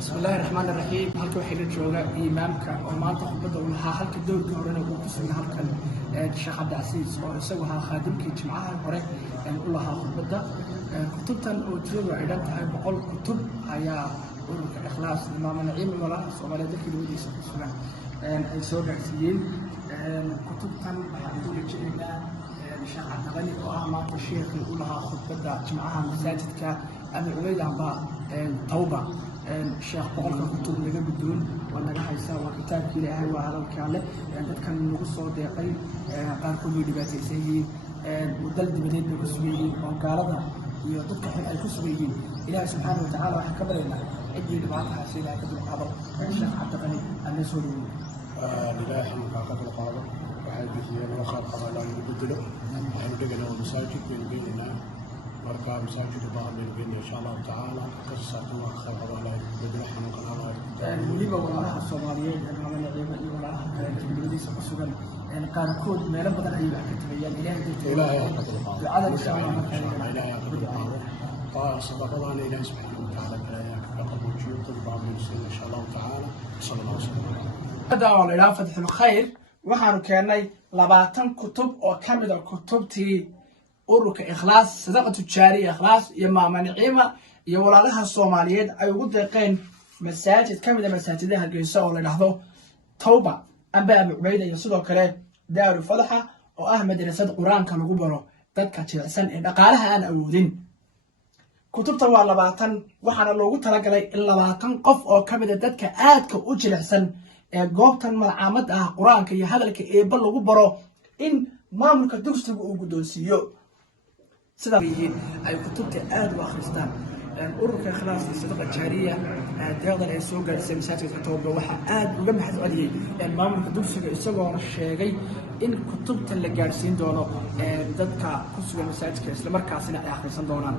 بسم الله الرحمن الرحيم. halka waxa la jooga imaamka oo maanta khudbada uu lahaa halka doorka horena uu ku sugnaa halkan Sheekh Cabdicasiis oo isagu ahaa khadimkii jimcaha hore u lahaa khudbada kutubtan oo jooga ay dhantahay 100 kutub ayaa ururka Ikhlaas Imaam Naciim wala Soomaaliyeed kaligiisa ku sugan ay soo gaarsiiyeen kutubtan waxa uu leeyahay Sheekh Cabdicasiis oo maanta sheekhi u lahaa khudbada jimcaha masaajidka ama uleeyahay tawba الشيخ بقولك كتب لجا بدون ولا جا حيسا وكتاب كله هو على الكالة ده كان نقصه دقيق قال كل دبات سيء ودل دبتين بكسبيين وقالنا يضبط حين الكسبيين إله سبحانه وتعالى وحكبر لنا أجي دبعتها سيدنا كتب القبر الشيخ عبدالغني النسوري لله حمد عقد القبر وحدث يوم خلق لا يبدله وحن دقنا مساجد من بيننا مركب مساجد بعض من بين إن شاء الله تعالى قصة وخلق ولا يبدل حمد الله وليبا وراها الصوماليين أمام العلماء وراها الجمهورية سقسوغا يعني قال كود ما لم أي كتب يعني إلهي أقدر بعدد إن شاء الله إلهي أقدر صدق الله إلهي سبحانه وتعالى لقد وجدت بعض المسلمين إن شاء الله تعالى صلى الله عليه وسلم. هذا هو إلى فتح الخير وحنا كنا لبعتن كتب وكمل الكتب تي ururka Ikhlaas sadaqatu jaariya Ikhlaas iyo Maama Naciima iyo walaalaha Soomaaliyeed ay ugu deeqeen masaajid kamida masaajidada Hargeysa oo la dhaahdo Tawba amba Abu Ubayda iyo sidoo kale Daaru Fadha oo ah madrasad Quraanka lagu baro dadka jilicsan ee dhaqaalaha aan awoodin kutubta waa 20 waxaana loogu talagalay in 20 qof oo kamida dadka aadka u jilicsan ee goobtan malcaamad ah Quraanka iyo hadalka eeba lagu baro in maamulka dugsiga uu gudoonsiiyo sida ay kutubta aad u akhristaan ururka Ikhlaas sadaqa jaariya deeqdan ay soo gaarsiisay masaajidka Tawba waxa aad uga mahadceliyay maamulka dugsiga isagoo sheegay in kutubta la gaarsiin doono dadka ku sugan masaajidka isla markaasina ay akhrisan doonaan